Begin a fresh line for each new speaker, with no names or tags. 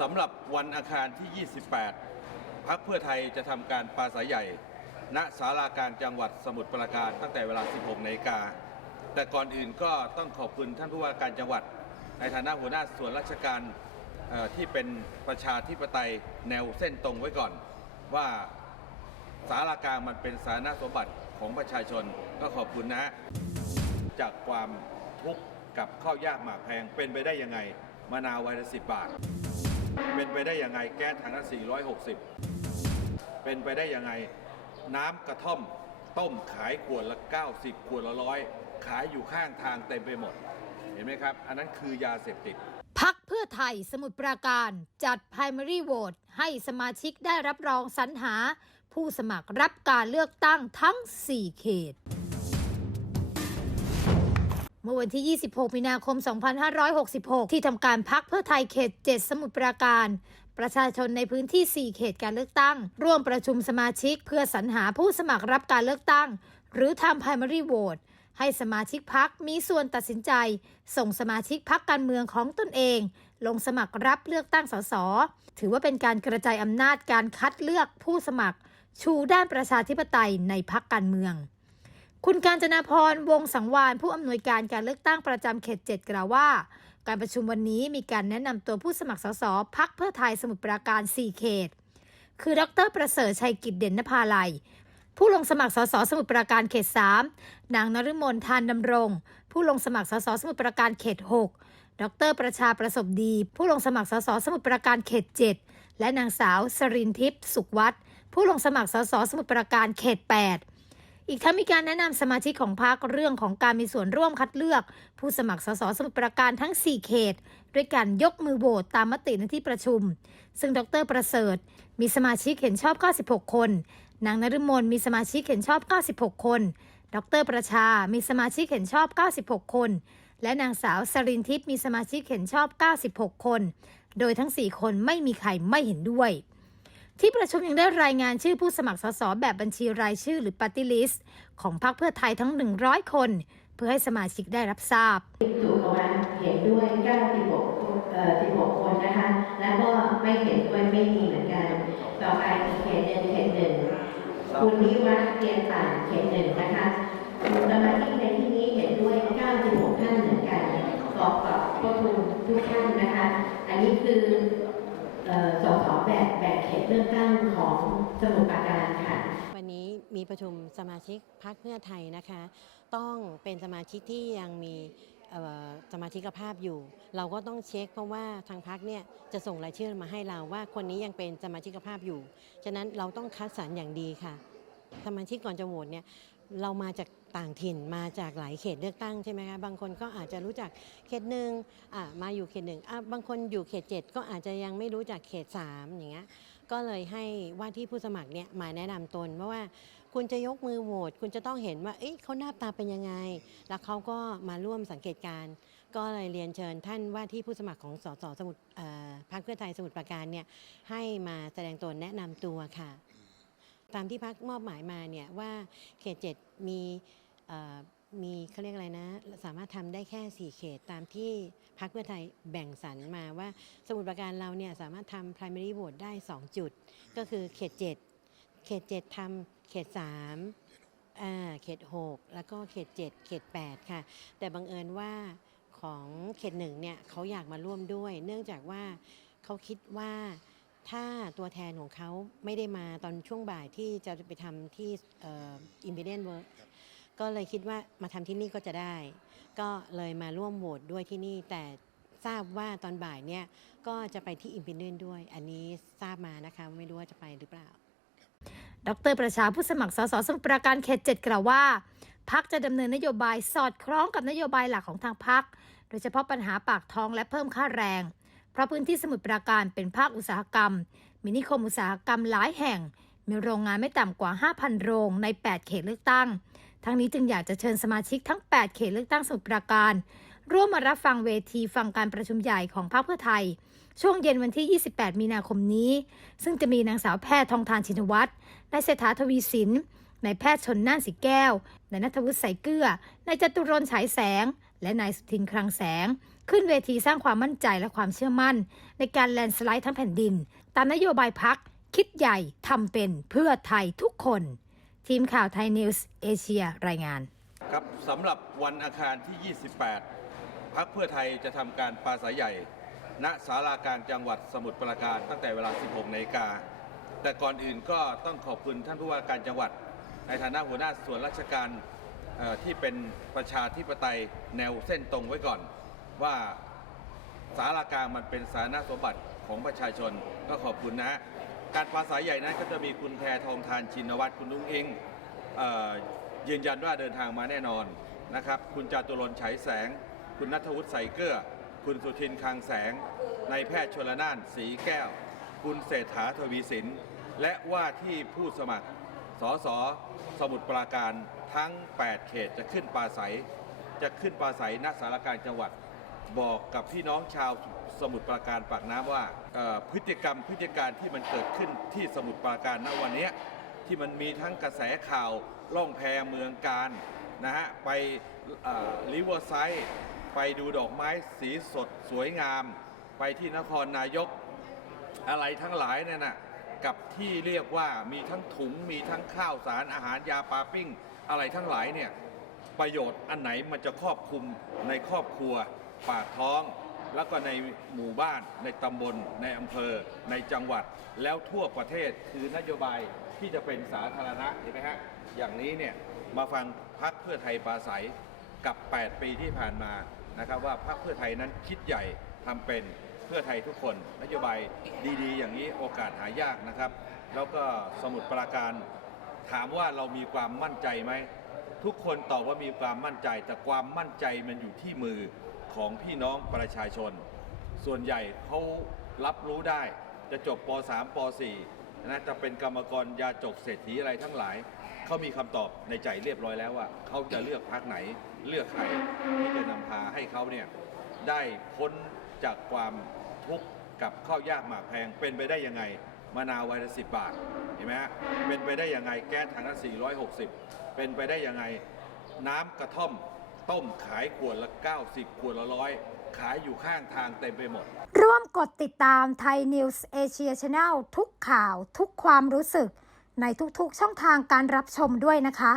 สำหรับวันอาคารที่ 28 พักเพื่อไทยจะทำการปราศัยใหญ่ ณศาลาการจังหวัดสมุทรปราการตั้งแต่เวลา 16นาฬิกา แต่ก่อนอื่นก็ต้องขอบคุณท่านผู้ว่าการจังหวัด ในฐานะหัวหน้าส่วนราชการที่เป็นประชาธิปไตยแนวเส้นตรงไว้ก่อน ว่าสารากลางมันเป็นสาธารณสมบัติของประชาชนก็ขอบคุณนะฮะจากความทุกข์กับข้าวยากหมากแพงเป็นไปได้ยังไงมะนาววันละสิบบาท เป็นไปได้ยังไงแก๊สถังละ460 เป็นไปได้ยังไงน้ำกระท่อมต้มขายขวดละ 90 ขวดละร้อยขายอยู่ข้างทางเต็มไปหมด เห็นไหมครับ อันนั้นคือยาเสพติด
พักเพื่อไทยสมุทรปราการจัด primary vote ให้สมาชิกได้รับรองสรรหา ผู้สมัครรับการเลือกตั้งทั้ง 4 เขต เมื่อวันที่ 26 มีนาคม 2566 ที่ทำการพักเพื่อไทยเขต 7 สมุทรปราการ ประชาชนในพื้นที่ 4 เขตการเลือกตั้ง ร่วมประชุมสมาชิกเพื่อสรรหาผู้สมัครรับการเลือกตั้ง หรือทำ primary vote ให้สมาชิกพักมีส่วนตัดสินใจ ส่งสมาชิกพักการเมืองของตนเอง ลงสมัครรับเลือกตั้งสส ถือว่าเป็นการกระจายอำนาจการคัดเลือกผู้สมัคร ชูด้านประชาธิปไตยในพักการเมือง คุณการจนาพรวงสังวานผู้อำนวยการการเลือกตั้งประจำเขต 7 กล่าวว่า การประชุมวันนี้มีการแนะนำตัวผู้สมัครสสพักเพื่อไทยสมุทรปราการ 4 เขต คือ ดร ประเสริฐชัยกิจเด่นนภาลัย ผู้ลงสมัครสสสมุทรปราการเขต 3 นางนฤมลทานดำรง ผู้ลงสมัครสสสมุทรปราการเขต 6 ดร ประชาประสบดี ผู้ลงสมัครสสสมุทรปราการเขต 7 และนางสาวสรินทิพย์สุขวัฒน์ผู้ลงสมัครสสสมุทรปราการเขต 8 อีกทั้งมีการแนะนำสมาชิกของพรรคเรื่องของการมีส่วนร่วมคัดเลือก ผู้สมัครสสสมุทรปราการทั้ง 4 เขต ด้วยการยกมือโหวตตามมติในที่ประชุม ซึ่งดรประเสริฐ มีสมาชิกเห็นชอบ 96 คน นางนฤมลมีสมาชิกเห็นชอบ 96 คน ดรประชา มีสมาชิกเห็นชอบ 96 คน และนางสาวสรินทิพย์มีสมาชิกเห็นชอบ 96 คน โดยทั้ง 4 คนไม่มีใครไม่เห็นด้วย ที่ประชุมยังได้รายงานชื่อผู้สมัครสสแบบบัญชีรายชื่อหรือ Party List ของพรรคเพื่อไทยทั้ง 100 คน เพื่อให้สมาชิกได้รับทราบ
ถูกเอาเห็นด้วย96คนเอ่อ16คนนะคะ แล้วก็ไม่เห็นด้วยไม่มีเหมือนกัน ต่อไปเขตหนึ่งเขตหนึ่งคุณนิวัฒน์เรียนป่านเขตหนึ่งนะคะสมาชิกในที่นี้เห็นด้วย 96 ท่านเหมือนกันขอบขอบพระคุณทุกท่านนะคะ อันนี้คือ สสแบบแบบเขตเลือกตั้งของสมุทรปราการค่ะ
วันนี้มีประชุมสมาชิกพักเพื่อไทยนะคะ ต้องเป็นสมาชิกที่ยังมีสมาชิกภาพอยู่ เราก็ต้องเช็คเพราะว่าทางพักเนี่ยจะส่งรายชื่อมาให้เราว่าคนนี้ยังเป็นสมาชิกภาพอยู่ ฉะนั้นเราต้องคัดสรรอย่างดีค่ะ สมาชิกก่อนจะโหวตเนี่ยเรามาจาก ต่างถิ่นมาจากหลายเขตเลือกตั้งใช่ไหมคะบางคนก็อาจจะรู้จักเขตหนึ่งมาอยู่เขตหนึ่งบางคนอยู่เขตเจ็ดก็อาจจะยังไม่รู้จักเขตสามอย่างเงี้ยก็เลยให้ว่าที่ผู้สมัครเนี่ยมาแนะนำตนเพราะว่าคุณจะยกมือโหวตคุณจะต้องเห็นว่าเอ๊ะเขาหน้าตาเป็นยังไง แล้วเขาก็มาร่วมสังเกตการ ก็เลยเรียนเชิญท่านว่าที่ผู้สมัครของสสสมุทรพรรคเพื่อไทยสมุทรปราการเนี่ยให้มาแสดงตนแนะนำตัวค่ะ ตามที่พักมอบหมายมาเนี่ยว่าเขตเจ็ดมี มีเขาเรียกอะไรนะ สามารถทำได้แค่ 4 เขตตามที่พรรคเพื่อไทยแบ่งสรรมาว่าสมุทรปราการเราเนี่ยสามารถทำ primary vote ได้ 2 จุด ก็คือเขต 7 เขต 7ทำเขต 3 อ่า เขต 6 แล้วก็เขต 7 เขต 8 ค่ะ แต่บังเอิญว่าของเขตหนึ่งเนี่ยเขาอยากมาร่วมด้วย เนื่องจากว่าเขาคิดว่าถ้าตัวแทนของเขาไม่ได้มาตอนช่วงบ่ายที่จะไปทำที่อิมพีเดนเวิร์ ก็เลยคิดว่ามาทำที่นี่ก็จะได้ ก็เลยมาร่วมโหวตด้วยที่นี่ แต่ทราบว่าตอนบ่ายเนี่ยก็จะไปที่อิมพีเดนด้วย อันนี้ทราบมานะคะไม่รู้ว่าจะไปหรือเปล่า
ดรประชาผู้สมัครสสสมุทรปราการเขต7กล่าวว่าพักจะดำเนินนโยบายสอดคล้องกับนโยบายหลักของทางพัก โดยเฉพาะปัญหาปากท้องและเพิ่มค่าแรง เพราะพื้นที่สมุทรปราการเป็นภาคอุตสาหกรรม มีนิคมอุตสาหกรรมหลายแห่ง มีโรงงานไม่ต่ำกว่า 5,000 โรงใน 8 เขตเลือกตั้ง ทั้งนี้จึงอยากจะเชิญสมาชิกทั้ง 8 เขตเลือกตั้งสมุทรปราการ ร่วมมารับฟังเวทีฟังการประชุมใหญ่ของพรรคเพื่อไทย ช่วงเย็นวันที่ 28 มีนาคมนี้ ซึ่งจะมีนางสาวแพทย์ทองทานชินวัตรนายเศรษฐาทวีสินนายแพทย์ชนน่านสีแก้วนายนัทวุฒิใสเกลือนายจตุรนฉายแสง และนายสุทินคลังแสง ขึ้นเวทีสร้างความมั่นใจและความเชื่อมั่น ในการแลนด์สไลด์ทั้งแผ่นดิน ตามนโยบายพักคิดใหญ่ทำเป็นเพื่อไทยทุกคน ทีมข่าวไทยนิวส์เอเชียรายงาน
ครับสำหรับวันอาคารที่ 28 พักเพื่อไทยจะทำการปราศัยใหญ่ ณศาลากางจังหวัดสมุทรปราการตั้งแต่เวลา 16นาฬิกา แต่ก่อนอื่นก็ต้องขอบคุณท่านผู้ว่าการจังหวัด ในฐานะหัวหน้าส่วนราชการที่เป็นประชาธิปไตยแนวเส้นตรงไว้ก่อน ว่าสาลากลางมันเป็นสาธารณสมบัติของประชาชนก็ขอบคุณนะฮะ การปราศัยใหญ่นั้นก็จะมีคุณแพรทองทานชินวัตรคุณนุ้งอิงเออยืนยันว่าเดินทางมาแน่นอนนะครับคุณจาตุรนฉายแสง คุณนัทวุฒิใสเกลือคุณสุทินคลังแสงนายแพทย์ชลน่านสีแก้ว คุณเศรษฐาทวีสิน และว่าที่ผู้สมัครสสสมุทรปราการทั้ง 8 เขตจะขึ้นปราศัยจะขึ้นปราศัยณสารการจังหวัด บอกกับพี่น้องชาวสมุทรปราการปากน้ำว่าพฤติกรรมพฤติการที่มันเกิดขึ้นที่สมุทรปราการณวันนี้ที่มันมีทั้งกระแสข่าวล่องแพเมืองการนะฮะไปริเวอร์ไซด์ไปดูดอกไม้สีสดสวยงาม ไปที่นครนายกอะไรทั้งหลายเนี่ยนะกับที่เรียกว่ามีทั้งถุงมีทั้งข้าวสารอาหารยาปลาปิ้ง อะไรทั้งหลายเนี่ยประโยชน์อันไหนมันจะครอบคลุมในครอบครัว ปากท้อง แล้วก็ในหมู่บ้าน ในตำบล ในอำเภอ ในจังหวัด แล้วทั่วประเทศคือนโยบายที่จะเป็นสาธารณะเห็นไหมฮะ อย่างนี้เนี่ยมาฟังพักเพื่อไทยปราศัยกับ 8 ปีที่ผ่านมานะครับว่าพักเพื่อไทยนั้นคิดใหญ่ทำเป็นเพื่อไทยทุกคน นโยบายดีๆ อย่างนี้โอกาสหายากนะครับ แล้วก็สมุดปราการถามว่าเรามีความมั่นใจไหมทุกคนตอบว่ามีความมั่นใจ แต่ความมั่นใจมันอยู่ที่มือ ของพี่น้องประชาชน ส่วนใหญ่เขารับรู้ได้จะจบป .3 ป .4 นะจะเป็นกรรมกรยาจกเศรษฐีอะไรทั้งหลาย เขามีคำตอบในใจเรียบร้อยแล้วว่า เขาจะเลือกพรรคไหนเลือกใครที่จะนำพาให้เขาเนี่ยได้พ้นจากความทุกข์กับข้าวยากหมากแพงเป็นไปได้ยังไงมะนาววันละสิบบาทเห็นไหมฮะเป็นไปได้ยังไงแก๊สถังละ460 เป็นไปได้ยังไงน้ำกระท่อม ต้มขายขวดละ 90 ขวดละร้อยขายอยู่ข้างทางเต็มไปหมด
ร่วมกดติดตามไทยนิวส์เอเชียชาแนลทุกข่าวทุกความรู้สึก ในทุกๆช่องทางการรับชมด้วยนะคะ